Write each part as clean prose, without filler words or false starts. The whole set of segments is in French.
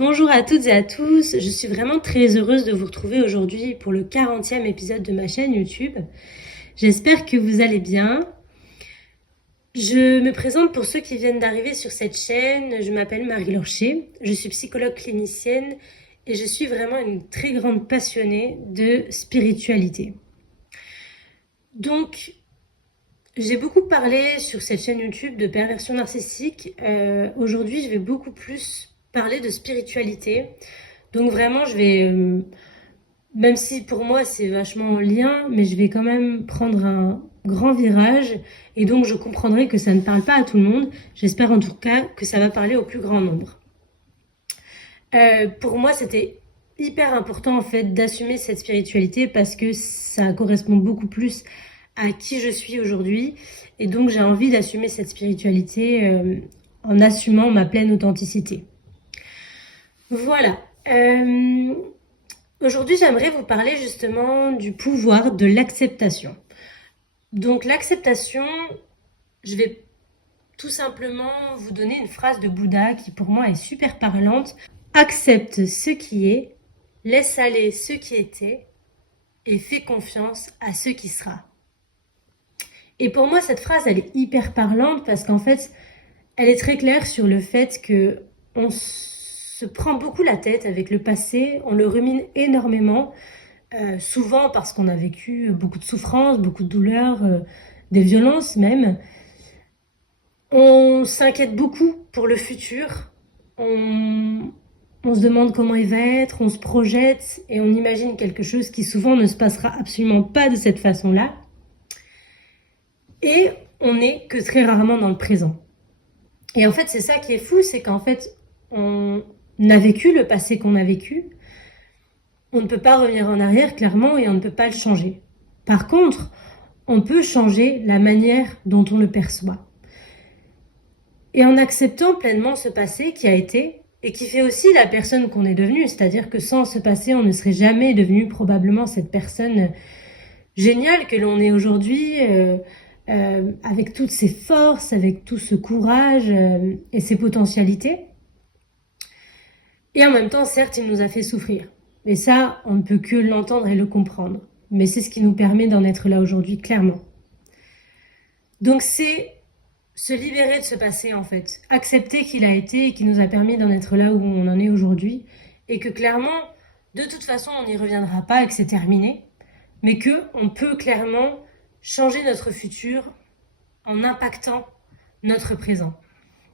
Bonjour à toutes et à tous, je suis vraiment très heureuse de vous retrouver aujourd'hui pour le 40e épisode de ma chaîne YouTube. J'espère que vous allez bien. Je me présente pour ceux qui viennent d'arriver sur cette chaîne, je m'appelle Marie Lorcher, je suis psychologue clinicienne et je suis vraiment une très grande passionnée de spiritualité. Donc, j'ai beaucoup parlé sur cette chaîne YouTube de perversion narcissique. Aujourd'hui, je vais beaucoup plus parler de spiritualité. Donc vraiment, je vais, même si pour moi c'est vachement en lien, mais je vais quand même prendre un grand virage. Et donc je comprendrai que ça ne parle pas à tout le monde. J'espère en tout cas que ça va parler au plus grand nombre. Pour moi, c'était hyper important en fait d'assumer cette spiritualité parce que ça correspond beaucoup plus à qui je suis aujourd'hui. Et donc j'ai envie d'assumer cette spiritualité en assumant ma pleine authenticité. Voilà. Aujourd'hui, j'aimerais vous parler justement du pouvoir de l'acceptation. Donc l'acceptation, je vais tout simplement vous donner une phrase de Bouddha qui pour moi est super parlante. Accepte ce qui est, laisse aller ce qui était et fais confiance à ce qui sera. Et pour moi, cette phrase, elle est hyper parlante parce qu'en fait, elle est très claire sur le fait que on se prend beaucoup la tête avec le passé, on le rumine énormément, souvent parce qu'on a vécu beaucoup de souffrances, beaucoup de douleurs, des violences même. On s'inquiète beaucoup pour le futur, on se demande comment il va être, on se projette et on imagine quelque chose qui souvent ne se passera absolument pas de cette façon-là. Et on n'est que très rarement dans le présent. Et en fait, c'est ça qui est fou, c'est qu'en fait, on a vécu le passé qu'on a vécu. On ne peut pas revenir en arrière, clairement, et on ne peut pas le changer. Par contre, on peut changer la manière dont on le perçoit. Et en acceptant pleinement ce passé qui a été, et qui fait aussi la personne qu'on est devenue, c'est-à-dire que sans ce passé, on ne serait jamais devenu probablement cette personne géniale que l'on est aujourd'hui, avec toutes ses forces, avec tout ce courage et ses potentialités. Et en même temps, certes, il nous a fait souffrir. Et ça, on ne peut que l'entendre et le comprendre. Mais c'est ce qui nous permet d'en être là aujourd'hui, clairement. Donc c'est se libérer de ce passé, en fait. Accepter qu'il a été et qui nous a permis d'en être là où on en est aujourd'hui. Et que clairement, de toute façon, on n'y reviendra pas et que c'est terminé. Mais qu'on peut clairement changer notre futur en impactant notre présent.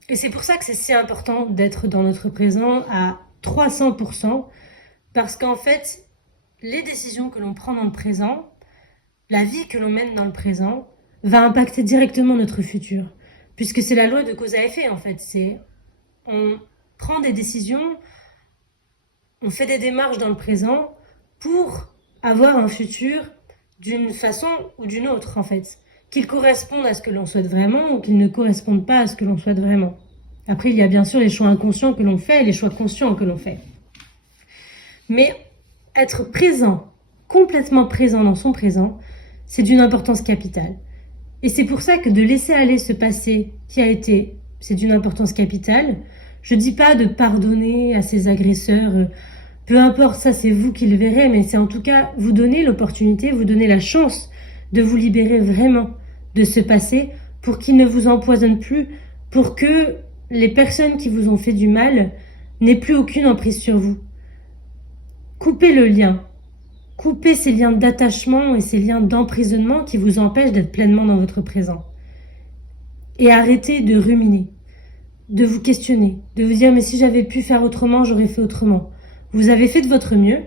Et c'est pour ça que c'est si important d'être dans notre présent à 300%, parce qu'en fait, les décisions que l'on prend dans le présent, la vie que l'on mène dans le présent, va impacter directement notre futur. Puisque c'est la loi de cause à effet, en fait. On prend des décisions, on fait des démarches dans le présent pour avoir un futur d'une façon ou d'une autre, en fait. Qu'ils correspondent à ce que l'on souhaite vraiment ou qu'ils ne correspondent pas à ce que l'on souhaite vraiment. Après, il y a bien sûr les choix inconscients que l'on fait et les choix conscients que l'on fait. Mais être présent, complètement présent dans son présent, c'est d'une importance capitale. Et c'est pour ça que de laisser aller ce passé qui a été, c'est d'une importance capitale. Je dis pas de pardonner à ses agresseurs, peu importe, ça c'est vous qui le verrez, mais c'est en tout cas vous donner l'opportunité, vous donner la chance de vous libérer vraiment de ce passé pour qu'il ne vous empoisonne plus, pour que les personnes qui vous ont fait du mal n'aient plus aucune emprise sur vous. Coupez le lien. Coupez ces liens d'attachement et ces liens d'emprisonnement qui vous empêchent d'être pleinement dans votre présent. Et arrêtez de ruminer, de vous questionner, de vous dire « mais si j'avais pu faire autrement, j'aurais fait autrement ». Vous avez fait de votre mieux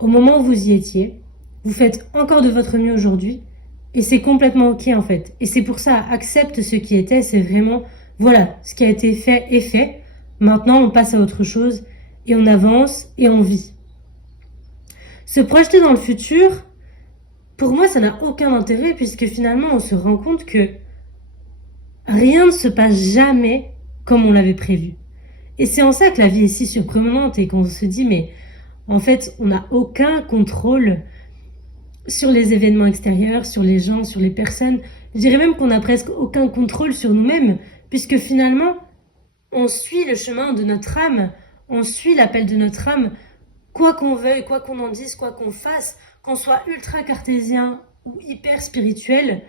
au moment où vous y étiez. Vous faites encore de votre mieux aujourd'hui et c'est complètement ok en fait. Et c'est pour ça, accepte ce qui était, c'est vraiment, voilà, ce qui a été fait est fait. Maintenant, on passe à autre chose et on avance et on vit. Se projeter dans le futur, pour moi, ça n'a aucun intérêt puisque finalement, on se rend compte que rien ne se passe jamais comme on l'avait prévu. Et c'est en ça que la vie est si surprenante et qu'on se dit, mais en fait, on n'a aucun contrôle sur les événements extérieurs, sur les gens, sur les personnes. Je dirais même qu'on n'a presque aucun contrôle sur nous-mêmes puisque finalement, on suit le chemin de notre âme, On suit l'appel de notre âme, quoi qu'on veuille, quoi qu'on en dise, quoi qu'on fasse, qu'on soit ultra cartésien ou hyper spirituel.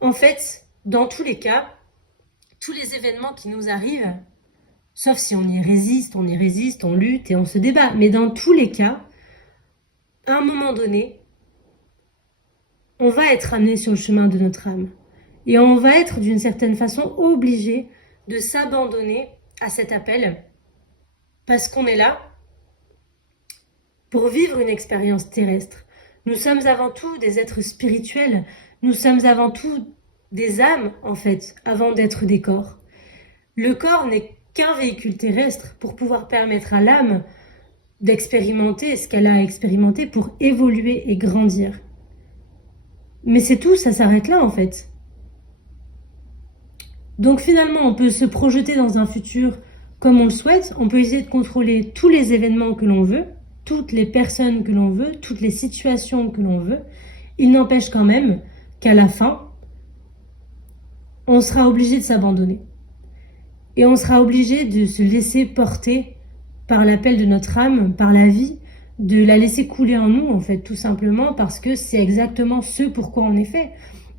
En fait, dans tous les cas, tous les événements qui nous arrivent, sauf si on y résiste, on lutte et on se débat. Mais dans tous les cas, à un moment donné, on va être amené sur le chemin de notre âme. Et on va être d'une certaine façon obligé de s'abandonner à cet appel parce qu'on est là pour vivre une expérience terrestre. Nous sommes avant tout des êtres spirituels, nous sommes avant tout des âmes en fait, avant d'être des corps. Le corps n'est qu'un véhicule terrestre pour pouvoir permettre à l'âme d'expérimenter ce qu'elle a expérimenté pour évoluer et grandir. Mais c'est tout, ça s'arrête là en fait. Donc finalement, on peut se projeter dans un futur comme on le souhaite, on peut essayer de contrôler tous les événements que l'on veut, toutes les personnes que l'on veut, toutes les situations que l'on veut. Il n'empêche quand même qu'à la fin, on sera obligé de s'abandonner. Et on sera obligé de se laisser porter par l'appel de notre âme, par la vie, de la laisser couler en nous, en fait, tout simplement parce que c'est exactement ce pourquoi on est fait.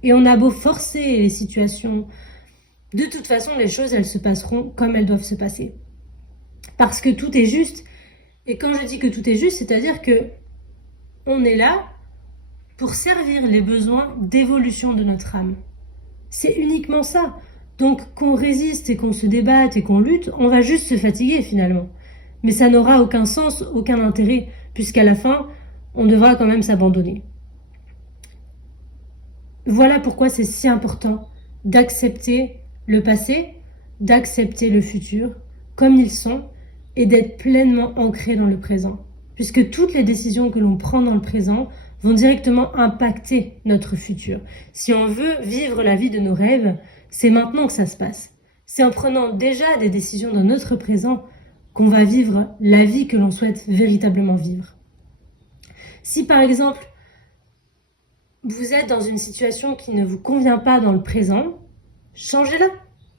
Et on a beau forcer les situations, de toute façon, les choses, elles se passeront comme elles doivent se passer. Parce que tout est juste. Et quand je dis que tout est juste, c'est-à-dire que on est là pour servir les besoins d'évolution de notre âme. C'est uniquement ça. Donc qu'on résiste et qu'on se débatte et qu'on lutte, on va juste se fatiguer finalement. Mais ça n'aura aucun sens, aucun intérêt, puisqu'à la fin, on devra quand même s'abandonner. Voilà pourquoi c'est si important d'accepter le passé, d'accepter le futur comme ils sont et d'être pleinement ancré dans le présent. Puisque toutes les décisions que l'on prend dans le présent vont directement impacter notre futur. Si on veut vivre la vie de nos rêves, c'est maintenant que ça se passe. C'est en prenant déjà des décisions dans notre présent qu'on va vivre la vie que l'on souhaite véritablement vivre. Si par exemple, vous êtes dans une situation qui ne vous convient pas dans le présent, changez-la,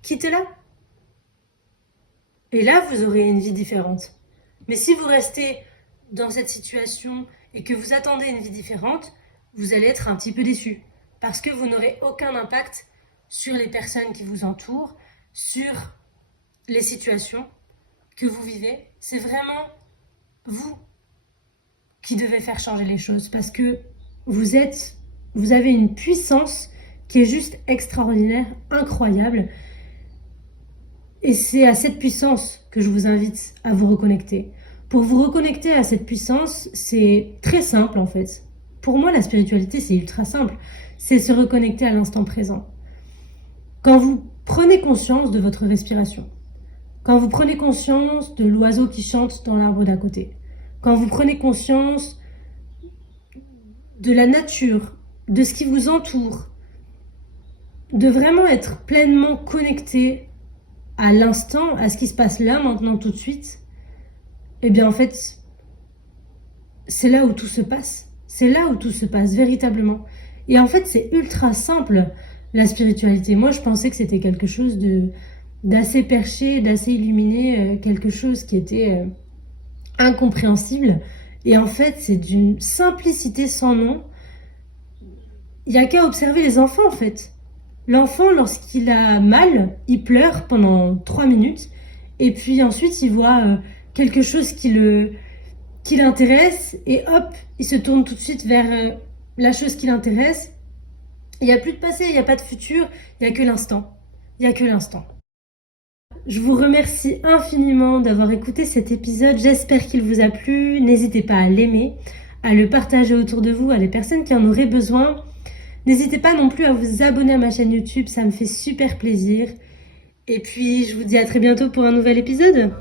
quittez-la. Et là, vous aurez une vie différente. Mais si vous restez dans cette situation et que vous attendez une vie différente, vous allez être un petit peu déçu. Parce que vous n'aurez aucun impact sur les personnes qui vous entourent, sur les situations que vous vivez. C'est vraiment vous qui devez faire changer les choses. Parce que vous avez une puissance qui est juste extraordinaire, incroyable. Et c'est à cette puissance que je vous invite à vous reconnecter. Pour vous reconnecter à cette puissance, c'est très simple en fait. Pour moi, la spiritualité, c'est ultra simple. C'est se reconnecter à l'instant présent. Quand vous prenez conscience de votre respiration, quand vous prenez conscience de l'oiseau qui chante dans l'arbre d'à côté, quand vous prenez conscience de la nature, de ce qui vous entoure, de vraiment être pleinement connecté à l'instant, à ce qui se passe là, maintenant, tout de suite, eh bien en fait, c'est là où tout se passe. C'est là où tout se passe, véritablement. Et en fait, c'est ultra simple, la spiritualité. Moi, je pensais que c'était quelque chose d'assez perché, d'assez illuminé, quelque chose qui était incompréhensible. Et en fait, c'est d'une simplicité sans nom. Il n'y a qu'à observer les enfants, en fait. L'enfant, lorsqu'il a mal, il pleure pendant 3 minutes. Et puis ensuite, il voit quelque chose qui l'intéresse. Et hop, il se tourne tout de suite vers la chose qui l'intéresse. Il n'y a plus de passé, il n'y a pas de futur. Il n'y a que l'instant. Il n'y a que l'instant. Je vous remercie infiniment d'avoir écouté cet épisode. J'espère qu'il vous a plu. N'hésitez pas à l'aimer, à le partager autour de vous, à les personnes qui en auraient besoin. N'hésitez pas non plus à vous abonner à ma chaîne YouTube, ça me fait super plaisir. Et puis, je vous dis à très bientôt pour un nouvel épisode.